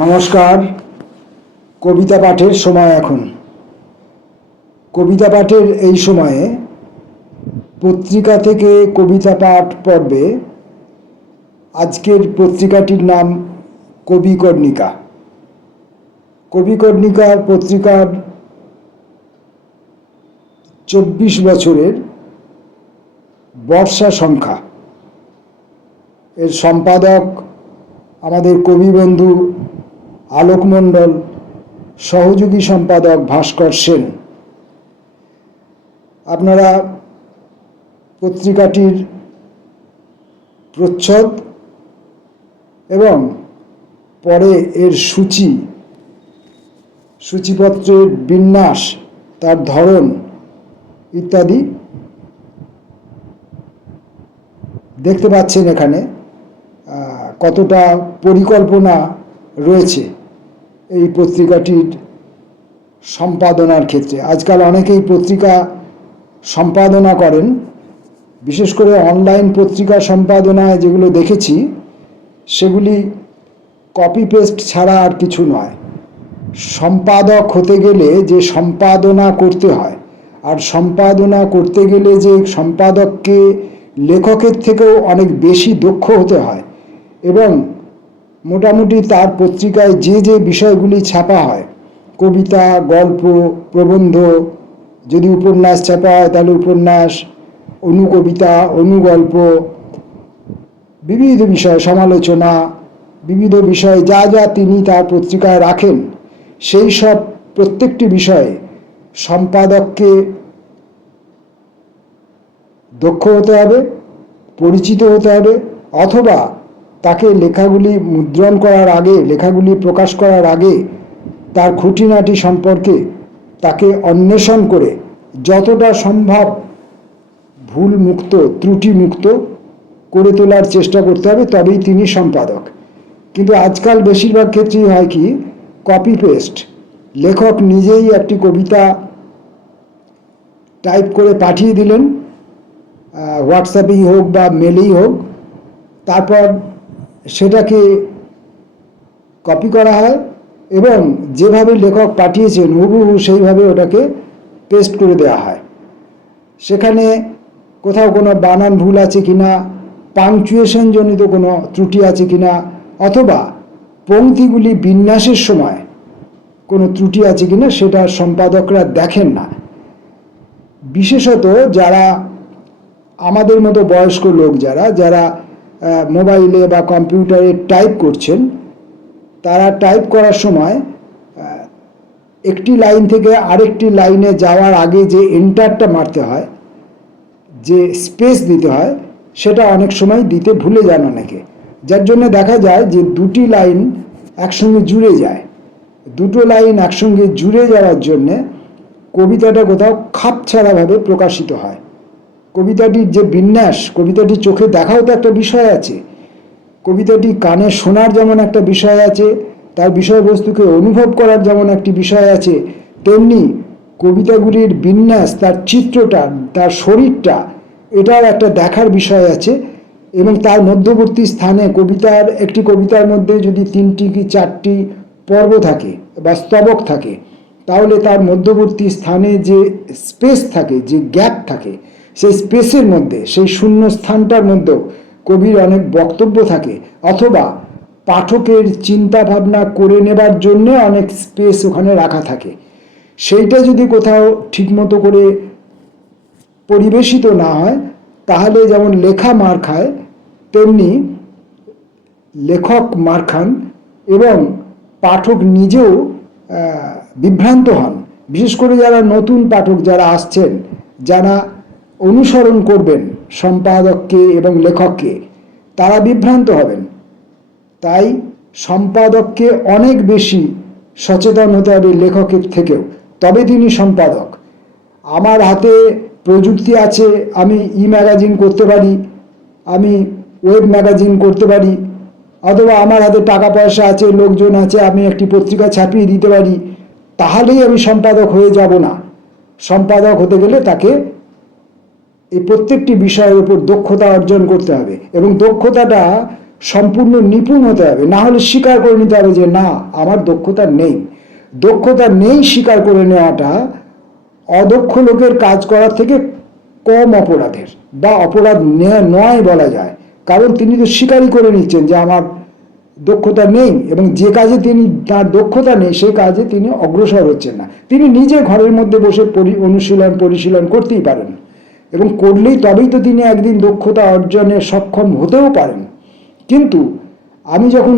নমস্কার। কবিতা পাঠের সময় এখন। কবিতা পাঠের এই সময়ে পত্রিকা থেকে কবিতা পাঠ পর্বে আজকের পত্রিকাটির নাম কবিকর্ণিকা। কবিকর্ণিকা পত্রিকার 24 বছরের বর্ষা সংখ্যা। এর সম্পাদক আমাদের কবি বন্ধু আলোক মণ্ডল, সহযোগী সম্পাদক ভাস্কর সেন। আপনারা পত্রিকাটির প্রচ্ছদ এবং পরে এর সূচিপত্রের বিন্যাস, তার ধরন ইত্যাদি দেখতে পাচ্ছেন। এখানে কতটা পরিকল্পনা রয়েছে এই পত্রিকাটির সম্পাদনার ক্ষেত্রে। আজকাল অনেকেই পত্রিকা সম্পাদনা করেন, বিশেষ করে অনলাইন পত্রিকা সম্পাদনায় যেগুলো দেখেছি সেগুলি কপি পেস্ট ছাড়া আর কিছু নয়। সম্পাদক হতে গেলে যে সম্পাদনা করতে হয়, আর সম্পাদনা করতে গেলে যে সম্পাদককে লেখকের থেকেও অনেক বেশি দক্ষ হতে হয়, এবং মোটামুটি তার পত্রিকায় যে যে বিষয়গুলি ছাপা হয়, কবিতা, গল্প, প্রবন্ধ, যদি উপন্যাস ছাপা হয় তাহলে উপন্যাস, অনুকবিতা, অনুগল্প, বিবিধ বিষয়, সমালোচনা, বিবিধ বিষয়ে যা যা তিনি তার পত্রিকায় রাখেন, সেই সব প্রত্যেকটি বিষয়ে সম্পাদককে দক্ষ হতে হবে, পরিচিত হতে হবে, অথবা তাকে লেখাগুলি মুদ্রণ করার আগে, লেখাগুলি প্রকাশ করার আগে তার খুঁটিনাটি সম্পর্কে তাকে অন্বেষণ করে যতটা সম্ভব ভুল মুক্ত, ত্রুটি মুক্ত করে তোলার চেষ্টা করতে হবে, তবেই তিনি সম্পাদক। কিন্তু আজকাল বেশিরভাগ ক্ষেত্রেই হয় কি, কপি পেস্ট। লেখক নিজেই একটি কবিতা টাইপ করে পাঠিয়ে দিলেন, হোয়াটসঅ্যাপেই হোক বা মেলেই হোক, তারপর সেটাকে কপি করা হয় এবং যেভাবে লেখক পাঠিয়েছেন হুবহু সেইভাবে ওটাকে পেস্ট করে দেওয়া হয়। সেখানে কোথাও কোনো বানান ভুল আছে কিনা, পাংচুয়েশন জনিত কোনো ত্রুটি আছে কিনা, অথবা পংক্তিগুলি বিন্যাসের সময় কোনো ত্রুটি আছে কিনা, সেটা সম্পাদকরা দেখেন না। বিশেষত যারা আমাদের মতো বয়স্ক লোক, যারা মোবাইলে বা কম্পিউটারে টাইপ করছেন, তারা টাইপ করার সময় একটি লাইন থেকে আরেকটি লাইনে যাওয়ার আগে যে এন্টারটা মারতে হয়, যে স্পেস দিতে হয়, সেটা অনেক সময় দিতে ভুলে যান অনেকে, যার জন্য দেখা যায় যে দুটি লাইন একসঙ্গে জুড়ে যায়। দুটো লাইন একসঙ্গে জুড়ে যাওয়ার জন্যে কবিতাটা কোথাও খাপছাড়াভাবে প্রকাশিত হয়। কবিতাটির যে বিন্যাস, কবিতাটি চোখে দেখাও তো একটা বিষয় আছে, কবিতাটি কানে শোনার যেমন একটা বিষয় আছে, তার বিষয়বস্তুকে অনুভব করার যেমন একটি বিষয় আছে, তেমনি কবিতাগুলির বিন্যাস, তার চিত্রটা, তার শরীরটা, এটাও একটা দেখার বিষয় আছে। এবং তার মধ্যবর্তী স্থানে একটি কবিতার মধ্যে যদি 3টি কি 4টি পর্ব থাকে বা স্তবক থাকে, তাহলে তার মধ্যবর্তী স্থানে যে স্পেস থাকে, যে গ্যাপ থাকে, সেই স্পেসের মধ্যে, সেই শূন্য স্থানটার মধ্যেও কবির অনেক বক্তব্য থাকে, অথবা পাঠকের চিন্তা ভাবনা করে নেবার জন্য অনেক স্পেস ওখানে রাখা থাকে। সেইটা যদি কোথাও ঠিকমতো করে পরিবেশিত না হয়, তাহলে যেমন লেখা মার খায়, তেমনি লেখক মার খান এবং পাঠক নিজেও বিভ্রান্ত হন। বিশেষ করে যারা নতুন পাঠক, যারা আসছেন, যারা অনুসরণ করবেন সম্পাদককে এবং লেখককে, তারা বিভ্রান্ত হবেন। তাই সম্পাদককে অনেক বেশি সচেতন হতে হবে লেখকের থেকেও, তবে তিনি সম্পাদক। আমার হাতে প্রযুক্তি আছে, আমি ম্যাগাজিন করতে পারি, আমি ওয়েব ম্যাগাজিন করতে পারি, অথবা আমার হাতে টাকা পয়সা আছে, লোকজন আছে, আমি একটি পত্রিকা ছাপিয়ে দিতে পারি, তাহলেই আমি সম্পাদক হয়ে যাব না। সম্পাদক হতে গেলে তাকে এই প্রত্যেকটি বিষয়ের উপর দক্ষতা অর্জন করতে হবে, এবং দক্ষতাটা সম্পূর্ণ নিপুণ হতে হবে, না হলে স্বীকার করে নিতে হবে যে না, আমার দক্ষতা নেই। দক্ষতা নেই স্বীকার করে নেওয়াটা অদক্ষ লোকের কাজ করার থেকে কম অপরাধের, বা অপরাধ নয় বলা যায়। কারণ তিনি তো স্বীকারই করে নিচ্ছেন যে আমার দক্ষতা নেই, এবং যে কাজে তিনি তার দক্ষতা নেই সেই কাজে তিনি অগ্রসর হচ্ছেন না। তিনি নিজে ঘরের মধ্যে বসে পরিশীলন করতেই পারেন, এবং করলেই তবেই তো তিনি একদিন দক্ষতা অর্জনে সক্ষম হতেও পারেন। কিন্তু আমি যখন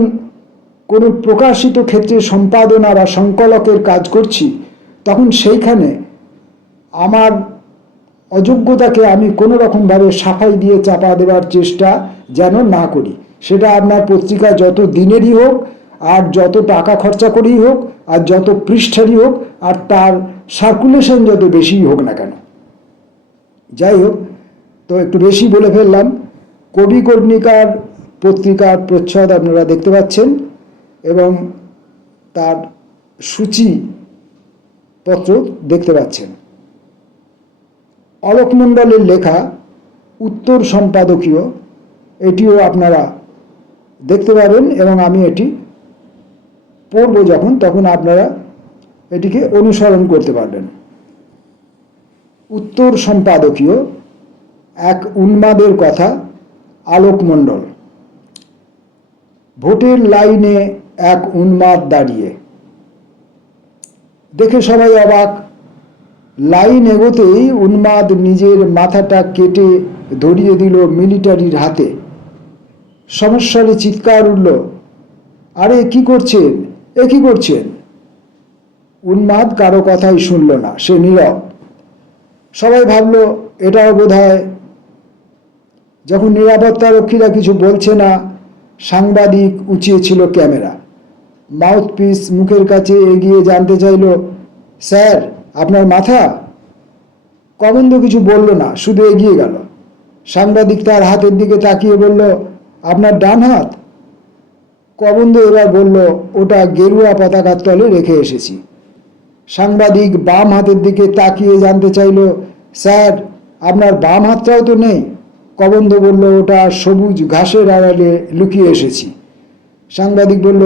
কোনো প্রকাশিত ক্ষেত্রে সম্পাদনা বা সংকলকের কাজ করছি, তখন সেইখানে আমার অযোগ্যতাকে আমি কোনো রকমভাবে সাফাই দিয়ে চাপা দেওয়ার চেষ্টা যেন না করি। সেটা আপনার পত্রিকা যত দিনেরই হোক, আর যত টাকা খরচা করেই হোক, আর যত পৃষ্ঠারই হোক, আর তার সার্কুলেশন যত বেশিই হোক না কেন। যাই হোক, তো একটু বেশি বলে ফেললাম। কবি কর্ণিকার পত্রিকার প্রচ্ছদ আপনারা দেখতে পাচ্ছেন, এবং তার সূচিপত্র দেখতে পাচ্ছেন। অলোক মণ্ডলের লেখা উত্তর সম্পাদকীয়, এটিও আপনারা দেখতে পাবেন, এবং আমি এটি পড়ব যখন, তখন আপনারা এটিকে অনুসরণ করতে পারবেন। উত্তর সম্পাদকীয়, এক উন্মাদের কথা, আলোক মণ্ডল। ভোটের লাইনে এক উন্মাদ দাঁড়িয়ে, দেখে সবাই অবাক। লাইন এগোতেই উন্মাদ নিজের মাথাটা কেটে ধরিয়ে দিল মিলিটারির হাতে। সমস্যারে চিৎকার উঠল, আরে কি করছেন, এ কি করছেন? উন্মাদ কারো কথাই শুনল না, সে নীরব। সবাই ভাবল এটাও বোধহয়। যখন নিরাপত্তারক্ষীরা কিছু বলছে না, সাংবাদিক উঁচিয়েছিল ক্যামেরা। মাউথপিস মুখের কাছে এগিয়ে জানতে চাইল, স্যার আপনার মাথা? কমন্দ কিছু বলল না, শুধু এগিয়ে গেল। সাংবাদিক তার হাতের দিকে তাকিয়ে বলল, আপনার ডান হাত? কমন্দ এবার বলল, ওটা গেরুয়া পতাকার তলে রেখে এসেছি। সাংবাদিক বাম হাতের দিকে তাকিয়ে জানতে চাইল, স্যার আপনার বাম হাতটাও তো নেই? কবন্ধ বলল, ওটা সবুজ ঘাসের আড়ালে লুকিয়ে এসেছি। সাংবাদিক বলল,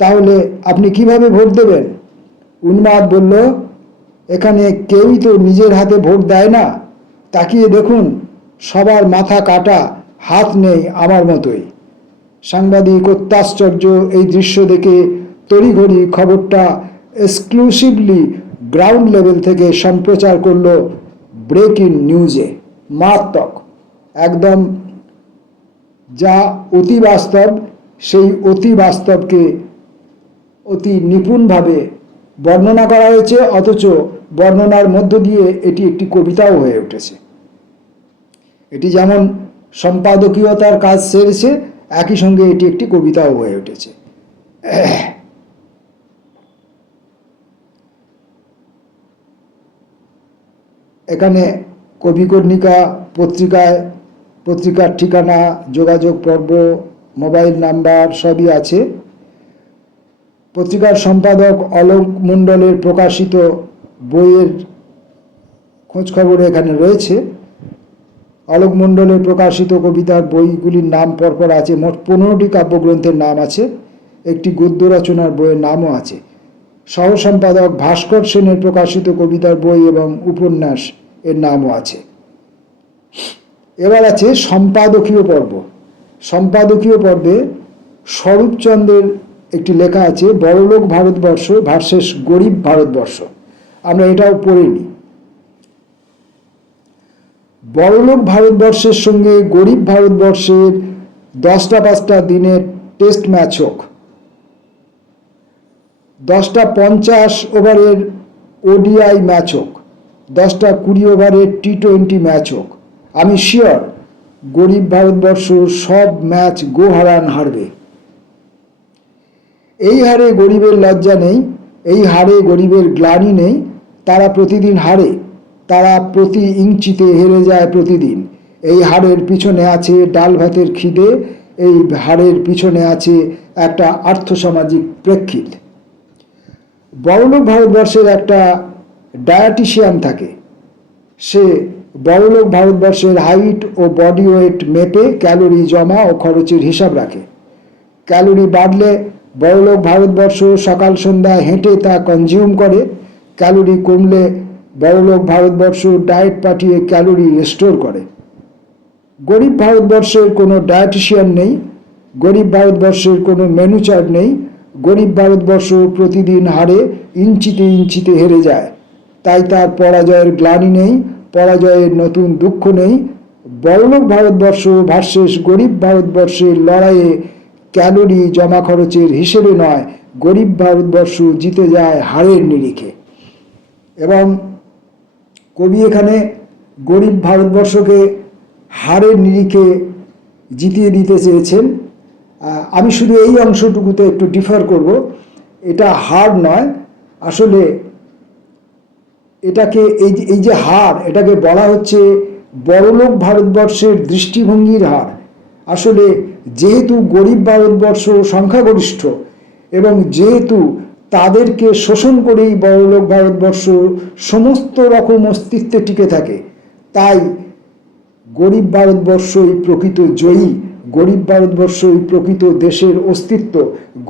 তাহলে আপনি কিভাবে ভোট দেবেন? উন্মাদ বলল, এখানে কেউই তো নিজের হাতে ভোট দেয় না। তাকিয়ে দেখুন, সবার মাথা কাটা, হাত নেই আমার মতোই। সাংবাদিক অত্যাশ্চর্য এই দৃশ্য দেখে তড়িঘড়ি খবরটা এক্সক্লুসিভলি গ্রাউন্ড লেভেল থেকে সম্প্রচার করল ব্রেকিং নিউজে। মারাত্মক, একদম যা অতি বাস্তব, সেই অতি বাস্তবকে অতি নিপুণভাবে বর্ণনা করা হয়েছে, অথচ বর্ণনার মধ্য দিয়ে এটি একটি কবিতাও হয়ে উঠেছে। এটি যেমন সম্পাদকীয়তার কাজ সেরেছে, একই সঙ্গে এটি একটি কবিতাও হয়ে উঠেছে। এখানে কবি কর্ণিকা পত্রিকার ঠিকানা, যোগাযোগ পর্ব, মোবাইল নাম্বার সবই আছে। পত্রিকার সম্পাদক অলোক মণ্ডলের প্রকাশিত বইয়ের খোঁজখবর এখানে রয়েছে। অলোক মণ্ডলের প্রকাশিত কবিতার বইগুলির নাম পরপর আছে। মোট 15টি কাব্যগ্রন্থের নাম আছে, একটি গদ্য রচনার বইয়ের নামও আছে। সহ সম্পাদক ভাস্কর সেনের প্রকাশিত কবিতার বই এবং উপন্যাস এর নামও আছে। এবার আছে সম্পাদকীয় পর্ব। সম্পাদকীয় পর্বে স্বরূপচন্দ্রের একটি লেখা আছে, বড়লোক ভারতবর্ষ ভার্সেস গরিব ভারতবর্ষ। আমরা এটাও পড়ে নিই। বড়লোক ভারতবর্ষের সঙ্গে গরিব ভারতবর্ষের 10টা 5টা দিনের টেস্ট ম্যাচ হোক, 10টা 50 ওভারের ওডিআই ম্যাচ হোক, 10টা 20 ওভারের টি20 ম্যাচ হোক, আমি শিওর গরিব ভারতবর্ষ সব ম্যাচ গোহারান হারবে। এই হারে গরিবের লজ্জা নেই, এই হারে গরিবের গ্লানি নেই। তারা প্রতিদিন হারে, তারা প্রতি ইঞ্চিতে হেরে যায় প্রতিদিন। এই হারের পিছনে আছে ডাল ভাতের খিদে, এই হারের পিছনে আছে একটা আর্থসামাজিক প্রেক্ষিত। বড়লোক ভারতবর্ষের একটা ডায়েটিশিয়ান থাকে, সে বড়লোক ভারতবর্ষের হাইট ও বডি ওয়েট মেপে ক্যালোরি জমা ও খরচের হিসাব রাখে। ক্যালোরি বাড়লে বড়লোক ভারতবর্ষ সকাল সন্ধ্যা হেঁটে তা কনজিউম করে, ক্যালোরি কমলে বড়লোক ভারতবর্ষ ডায়েট পাঠিয়ে ক্যালোরি স্টোর করে। গরিব ভারতবর্ষের কোনো ডায়েটিশিয়ান নেই, গরিব ভারতবর্ষের কোনো মেনু চার্ট নেই, গরিব ভারতবর্ষ প্রতিদিন হারে ইঞ্চিতে ইঞ্চিতে হেরে যায়, তাই তার পরাজয়ের গ্লানি নেই, পরাজয়ের নতুন দুঃখ নেই। বড়লোক ভারতবর্ষ ভার্সেস গরিব ভারতবর্ষের লড়াইয়ে ক্যালোরি জমা খরচের হিসেবে নয়, গরিব ভারতবর্ষ জিতে যায় হারের নিরিখে। এবং কবি এখানে গরিব ভারতবর্ষকে হারের নিরিখে জিতিয়ে দিতে চেয়েছেন। আমি শুধু এই অংশটুকুতে একটু ডিফার করব, এটা হার নয়, আসলে এটাকে এই যে হার, এটাকে বলা হচ্ছে বড়লোক ভারতবর্ষের দৃষ্টিভঙ্গির হার। আসলে যেহেতু গরিব ভারতবর্ষ সংখ্যাগরিষ্ঠ এবং যেহেতু তাদেরকে শোষণ করেই বড়লোক ভারতবর্ষ সমস্ত রকম অস্তিত্বে টিকে থাকে, তাই গরিব ভারতবর্ষই প্রকৃত জয়ী, গরিব ভারতবর্ষই প্রকৃত দেশের অস্তিত্ব,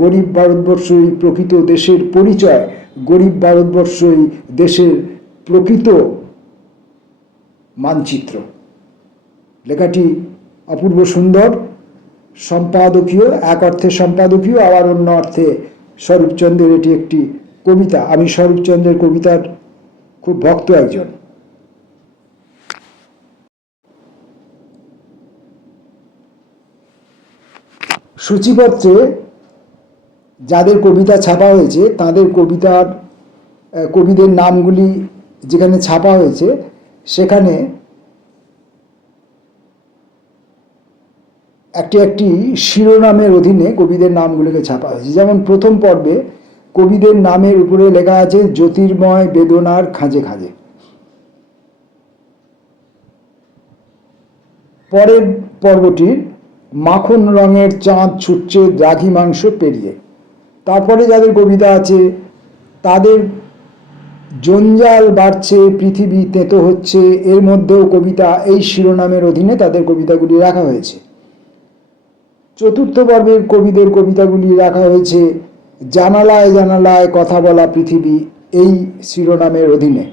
গরিব ভারতবর্ষই প্রকৃত দেশের পরিচয়, গরিব ভারতবর্ষই দেশের প্রকৃত মানচিত্র। লেখাটি অপূর্ব সুন্দর, সম্পাদকীয়, এক অর্থে সম্পাদকীয়, আবার অন্য অর্থে স্বরূপচন্দ্রের এটি একটি কবিতা। আমি স্বরূপচন্দ্রের কবিতার খুব ভক্ত একজন। সূচিপত্রে যাদের কবিতা ছাপা হয়েছে তাদের কবিদের নামগুলি যেখানে ছাপা হয়েছে সেখানে একটি শিরোনামের অধীনে কবিদের নামগুলিকে ছাপা হয়েছে। যেমন প্রথম পর্বে কবিদের নামের উপরে লেখা আছে জ্যোতির্ময় বেদনার খাঁজে খাঁজে। পরের পর্বটির মাখন রঙের চাঁদ ছুটছে দ্রাঘিমাংশ পেরিয়ে। তারপরে যাদের কবিতা আছে তাদের জঞ্জাল বাড়ছে, পৃথিবী তেতো হচ্ছে, এর মধ্যেও কবিতা এই শিরোনামের অধীনে তাদের কবিতাগুলি রাখা হয়েছে। চতুর্থ পর্বের কবিদের কবিতাগুলি রাখা হয়েছে জানালায় জানালায় কথা বলা পৃথিবী, এই শিরোনামের অধীনে।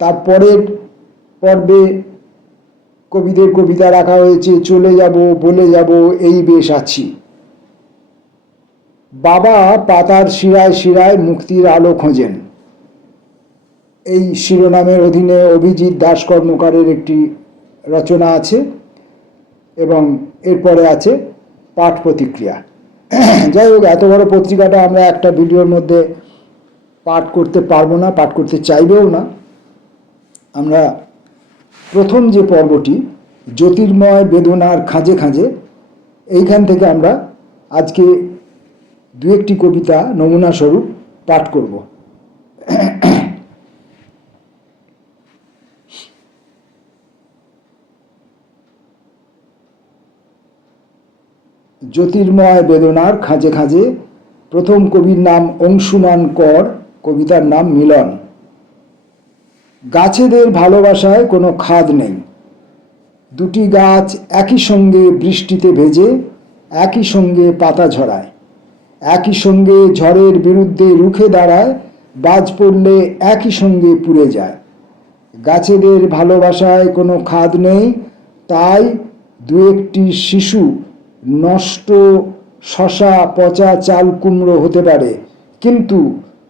তারপরের পর্বে কবিদের কবিতা রাখা হয়েছে চলে যাব বলে যাব এই বেশ আছি। বাবা পাতার শিরায় শিরায় মুক্তির আলো খোঁজেন, এই শিরোনামের অধীনে অভিজিৎ দাস কর্মকারের একটি রচনা আছে এবং এরপরে আছে পাঠ প্রতিক্রিয়া। যাই হোক, এত বড় পত্রিকাটা আমরা একটা ভিডিওর মধ্যে পাঠ করতে পারবো না, পাঠ করতে চাইবেও না। আমরা প্রথম যে পর্বটি জ্যোতির্ময় বেদনার খাঁজে খাঁজে, এইখান থেকে আমরা আজকে দু একটি কবিতা নমুনা স্বরূপ পাঠ করব। জ্যোতির্ময় বেদনার খাঁজে খাঁজে। প্রথম কবির নাম অংশুমান কর, কবিতার নাম মিলন। গাছেদের ভালোবাসায় কোনো খাদ নেই, দুটি গাছ একই সঙ্গে বৃষ্টিতে ভেজে একই সঙ্গে পাতা ঝরায়, একই সঙ্গে ঝড়ের বিরুদ্ধে রুখে দাঁড়ায়, বাজ পড়লে একই সঙ্গে পুড়ে যায়। গাছেদের ভালোবাসায় কোনো খাদ নেই, তাই দু একটি শিশু নষ্ট শশা পচা চাল কুমড়ো হতে পারে, কিন্তু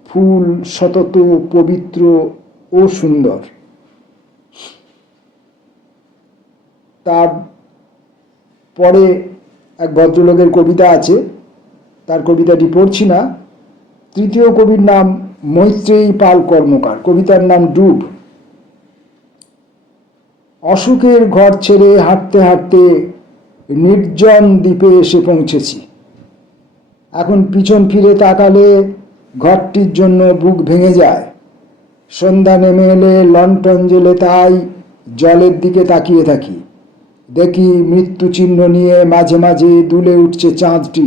ফুল সতত পবিত্র ও সুন্দর। তার পরে এক ভদ্রলোকের কবিতা আছে, তার কবিতাটি পড়ছি না। তৃতীয় কবির নাম মৈত্রেয়ী পাল কর্মকার, কবিতার নাম ডুব। অসুখের ঘর ছেড়ে হাঁটতে হাঁটতে নির্জন দ্বীপে এসে পৌঁছেছি। এখন পিছন ফিরে তাকালে ঘরটির জন্য বুক ভেঙে যায়। সন্ধ্যা নেমে এলে লণ্ঠন জ্বেলে তাই জলের দিকে তাকিয়ে থাকি। দেখি মৃত্যু চিহ্ন নিয়ে মাঝে মাঝে দুলে উঠছে চাঁদটি,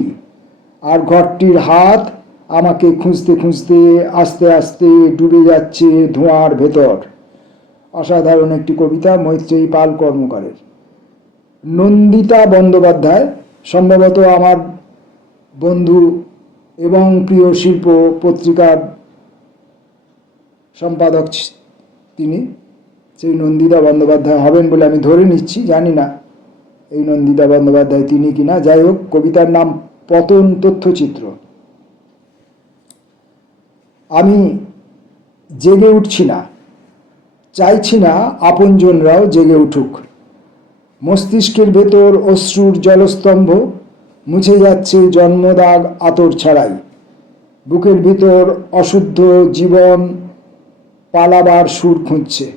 আর ঘরটির হাত আমাকে খুঁজতে খুঁজতে আস্তে আস্তে ডুবে যাচ্ছে ধোঁয়ার ভেতর। অসাধারণ একটি কবিতা মৈত্রেয়ী পাল কর্মকারের। নন্দিতা বন্দ্যোপাধ্যায় সম্ভবত আমার বন্ধু এবং প্রিয় শিল্প পত্রিকার সম্পাদক তিনি। সেই নন্দিতা বন্দ্যোপাধ্যায় হবেন বলে আমি ধরে নিচ্ছি, জানি না এই নন্দিতা বন্দ্যোপাধ্যায় তিনি কিনা। যাই হোক, কবিতার নাম পতন তথ্যচিত্র। আমি জেগে উঠছি না, চাইছি না আপনজনরাও জেগে উঠুক। মস্তিষ্কের ভেতর অশ্রুর জলস্তম্ভ, মুছে যাচ্ছে জন্মদাগ আতর ছাড়াই। বুকের ভিতর অশুদ্ধ জীবন পালাবার সুর খুঁজছে।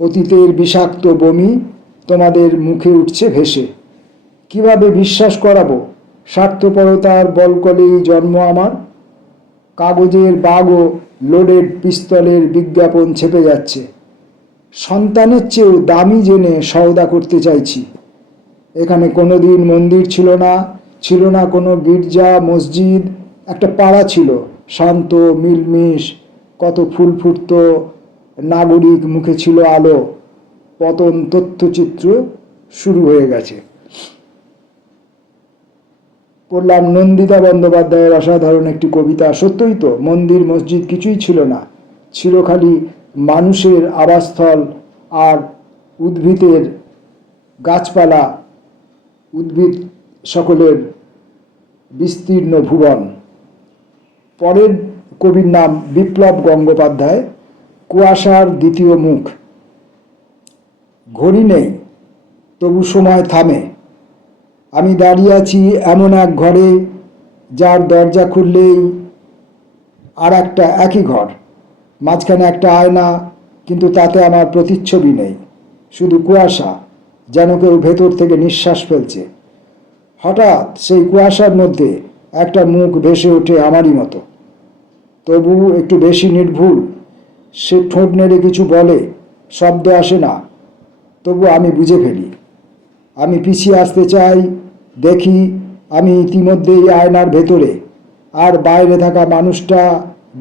অতীতের বিষাক্ত বমি তোমাদের মুখে উঠছে ভেসে। কিভাবে বিশ্বাস করাবো স্বার্থপরতার বলকলেই জন্ম আমার? কাগজের বাগ ও লোডেড পিস্তলের বিজ্ঞাপন ছেপে যাচ্ছে। সন্তানের চেয়েও দামি জেনে সওদা করতে চাইছি। এখানে কোনোদিন মন্দির ছিল না, ছিল না কোনো গির্জা মসজিদ। একটা পাড়া ছিল, শান্ত মিলমিশ, কত ফুল ফুটত, নাগরিক মুখে ছিল আলো। পতন তথ্যচিত্র শুরু হয়ে গেছে। পড়লাম নন্দিতা বন্দ্যোপাধ্যায়ের অসাধারণ একটি কবিতা। সত্যই তো, মন্দির মসজিদ কিছুই ছিল না, ছিল খালি মানুষের আবাসস্থল আর উদ্ভিদের গাছপালা, উদ্ভিদ সকলের বিস্তীর্ণ ভুবন। পরের কবির নাম বিপ্লব গঙ্গোপাধ্যায়, কুয়াশার দ্বিতীয় মুখ। ঘড়ি নেই, তবু সময় থামে। আমি দাঁড়িয়ে আছি এমন এক ঘরে, যার দরজা খুললেই আর একটা একই ঘর। মাঝখানে একটা আয়না, কিন্তু তাতে আমার প্রতিচ্ছবি নেই, শুধু কুয়াশা, যেন কেউ ভেতর থেকে নিঃশ্বাস ফেলছে। হঠাৎ সেই কুয়াশার মধ্যে একটা মুখ ভেসে ওঠে আমারই মতো, তবু একটু বেশি নির্ভুল। সে ঠোঁট নেড়ে কিছু বলে, শব্দ আসে না, তবু আমি বুঝে ফেলি। আমি পিছিয়ে আসতে চাই, দেখি আমি ইতিমধ্যেই আয়নার ভেতরে, আর বাইরে থাকা মানুষটা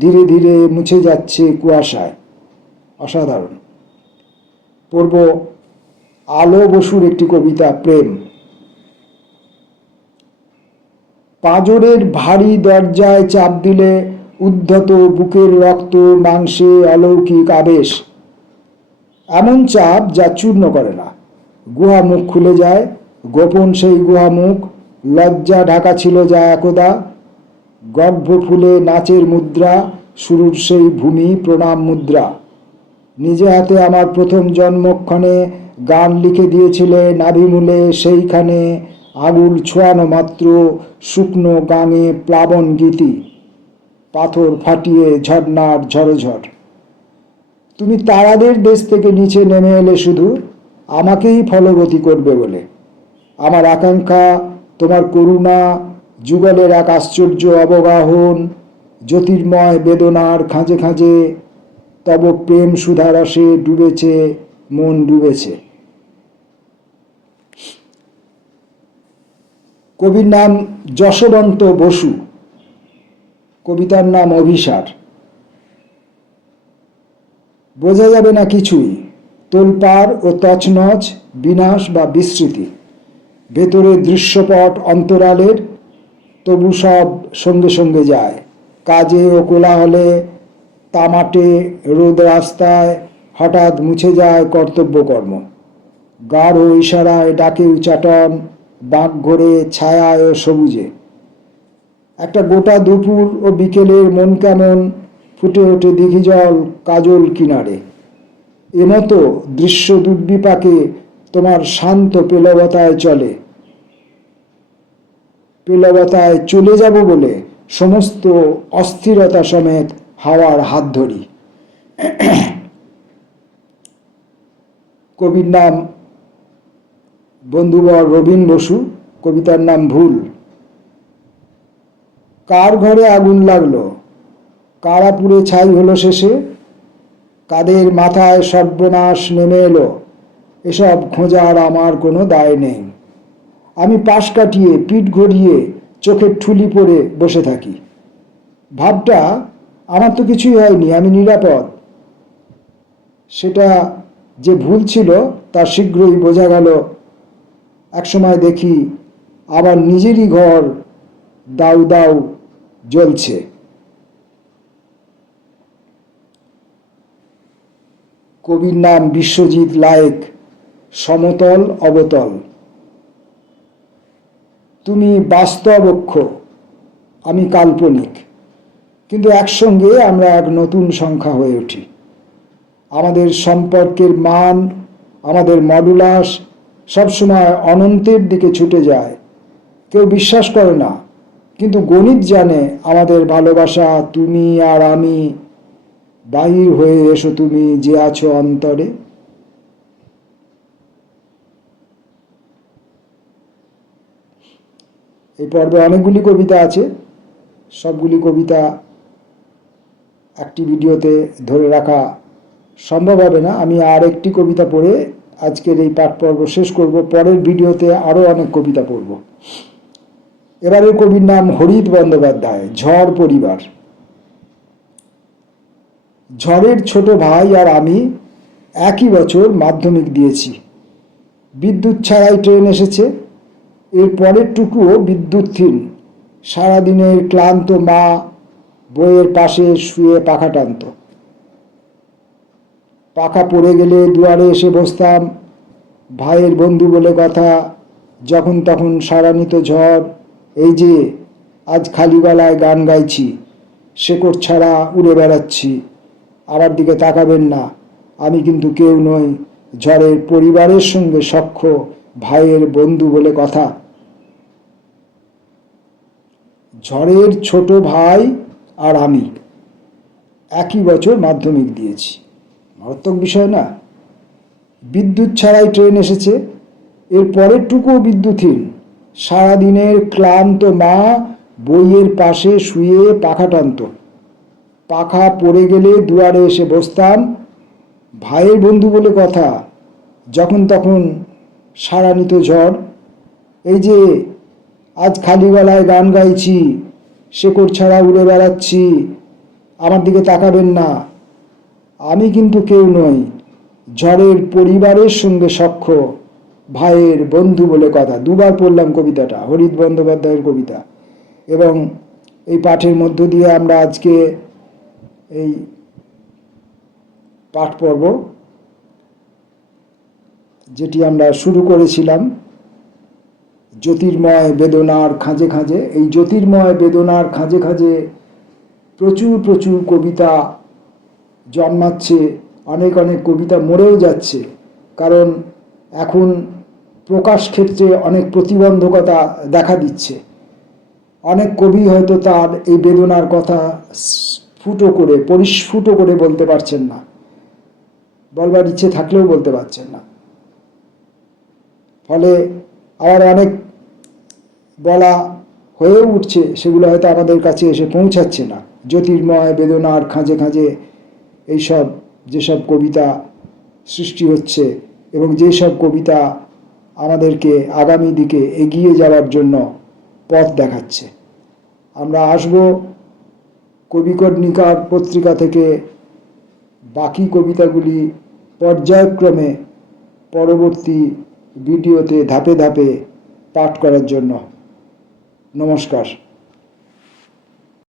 ধীরে ধীরে মুছে যাচ্ছে কুয়াশায়। অসাধারণ। পড়ব আলো বসুর একটি কবিতা, প্রেম। পাঁজরের ভারী দরজায় চাপ দিলে উদ্ধত বুকের রক্ত মাংসে অলৌকিক আবেশ। এমন চাপ যা চূর্ণ করে না। গুহা মুখ খুলে যায়, গোপন সেই গুহা মুখ। লজ্জা ঢাকা ছিল যা একদা। গর্ভ ফুলে নাচের মুদ্রা, শুরুর সেই ভূমি প্রণাম মুদ্রা। নিজে হাতে আমার প্রথম জন্মক্ষণে গান লিখে দিয়েছিলে নাভিমূলে, সেইখানে আঙুল ছোঁয়ানো মাত্র শুকনো গাঙে প্লাবন গীতি। পাথর ফাটিয়ে ঝর্ণার ঝড়ঝড়। তুমি তারাদের দেশ থেকে নিচে নেমে এলে শুধু আমাকেই ফলবতী করবে বলে। আমার আকাঙ্ক্ষা তোমার করুণা, যুগলের এক আশ্চর্য অবগাহন, জ্যোতির্ময় বেদনার খাঁজে খাঁজে। তব প্রেম সুধারসে ডুবেছে মন, ডুবেছে। কবির নাম যশবন্ত বসু, কবিতার নাম অভিসার। বোঝা যাবে না কিছুই, তোলপাড় ও তছনছ, বিনাশ বা বিস্মৃতি। ভেতরে দৃশ্যপট অন্তরালের, তবু সব সঙ্গে সঙ্গে যায়। কাজে ও কোলাহলে, তামাটে রোদ রাস্তায়, হঠাৎ মুছে যায় কর্তব্যকর্ম। গাঢ় ইশারায় ডাকে উচাটন, বাঁক ঘোরে ছায়ায় ও সবুজে। একটা গোটা দুপুর ও বিকেলের মন কেমন, ফুটে ওঠে দিঘি জল কাজল কিনারে। এমতো দৃশ্য দুর্বিপাকে তোমার শান্ত পেলবতায় চলে। পেলবতায় চলে যাব বলে সমস্ত অস্থিরতা সমেত হাওয়ার হাত ধরি। কবির নাম বন্ধুবর রবীন বসু, কবিতার নাম ভুল। কার ঘরে আগুন লাগলো, কারা পুড়ে ছাই হলো শেষে, কাদের মাথায় সর্বনাশ নেমে এলো, এসব খোঁজার আমার কোনো দায় নেই। আমি পাশ কাটিয়ে পিঠ ঘুরিয়ে চোখের ঠুলি পরে বসে থাকি। ভাবটা আমার তো কিছুই হয়নি, আমি নিরাপদ। সেটা যে ভুল ছিল তা শীঘ্রই বোঝা গেল। একসময় দেখি আবার নিজেরই ঘর দাউ দাউ জ্বলছে। কবির নাম বিশ্বজিৎ লায়েক, সমতল অবতল। তুমি বাস্তবক্ষ, আমি কাল্পনিক, কিন্তু একসঙ্গে আমরা এক নতুন সংখ্যা হয়ে উঠি। আমাদের সম্পর্কের মান, আমাদের মডুলাস সবসময় অনন্তের দিকে ছুটে যায়। কেউ বিশ্বাস করে না, কিন্তু গণিত জানে আমাদের ভালোবাসা তুমি আর আমি। বাহির হয়ে এসো তুমি যে আছো অন্তরে। এই পর্বে অনেকগুলি কবিতা আছে, সবগুলি কবিতা একটি ভিডিওতে ধরে রাখা সম্ভব হবে না। আমি আর একটি কবিতা পড়ে আজকের এই পাঠ পর্ব শেষ করব। পরের ভিডিওতে আরও অনেক কবিতা পড়ব। এবারের কবির নাম হরিত বন্দ্যোপাধ্যায়, ঝড় পরিবার। ঝড়ের ছোট ভাই আর আমি একই বছর মাধ্যমিক দিয়েছি। বিদ্যুৎ ছাড়াই ট্রেন এসেছে, এর পরের টুকুও বিদ্যুৎহীন। সারাদিনের ক্লান্ত মা বইয়ের পাশে শুয়ে পাখা টানত। পাখা পড়ে গেলে দুয়ারে এসে বসতাম, ভাইয়ের বন্ধু বলে কথা। যখন তখন সাড়া নিত ঝড়, এই যে আজ খালি গলায় গান গাইছি, শেকড় ছাড়া উড়ে বেড়াচ্ছি। আমার দিকে তাকাবেন না, আমি কিন্তু কেউ নই, ঝড়ের পরিবারের সঙ্গে সখ্য, ভাইয়ের বন্ধু বলে কথা। ঝড়ের ছোট ভাই আর আমি একই বছর মাধ্যমিক দিয়েছি। মারাত্মক বিষয় না? বিদ্যুৎ ছাড়াই ট্রেন এসেছে, এর পরের টুকুও বিদ্যুৎহীন। সারাদিনের ক্লান্ত মা বইয়ের পাশে শুয়ে পাখা টানত। পাখা পড়ে গেলে দুয়ারে এসে বসতাম, ভাইয়ের বন্ধু বলে কথা। যখন তখন সাড়া নিত ঝড়, এই যে আজ খালি গলায় গান গাইছি, শেকড় ছাড়া উড়ে বেড়াচ্ছি। আমার দিকে তাকাবেন না, আমি কিন্তু কেউ নই, ঝড়ের পরিবারের সঙ্গে সখ্য, ভাইয়ের বন্ধু বলে কথা। দুবার পড়লাম কবিতাটা, হরিত বন্দ্যোপাধ্যায়ের কবিতা। এবং এই পাঠের মধ্য দিয়ে আমরা আজকে এই পাঠ পর্ব যেটি আমরা শুরু করেছিলাম, জ্যোতির্ময় বেদনার খাঁজে খাঁজে। এই জ্যোতির্ময় বেদনার খাঁজে খাঁজে প্রচুর প্রচুর কবিতা জন্মাচ্ছে, অনেক অনেক কবিতা মরেও যাচ্ছে। কারণ এখন প্রকাশ ক্ষেত্রে অনেক প্রতিবন্ধকতা দেখা দিচ্ছে। অনেক কবি হয়তো তার এই বেদনার কথা স্ফুট করে, পরিস্ফুট করে বলতে পারছেন না, বলবার ইচ্ছে থাকলেও বলতে পারছেন না। ফলে আবার অনেক বলা হয়েও উঠছে, সেগুলো হয়তো আমাদের কাছে এসে পৌঁছাচ্ছে না। জ্যোতির্ময় বেদনার খাঁজে খাঁজে এইসব যেসব কবিতা সৃষ্টি হচ্ছে এবং যেসব কবিতা আমাদেরকে আগামী দিকে এগিয়ে যাওয়ার জন্য পথ দেখাচ্ছে। আমরা আসব কবিকর্ণিকার পত্রিকা থেকে বাকি কবিতাগুলি পর্যায়ক্রমে পরবর্তী ভিডিওতে ধাপে ধাপে পাঠ করার জন্য। নমস্কার।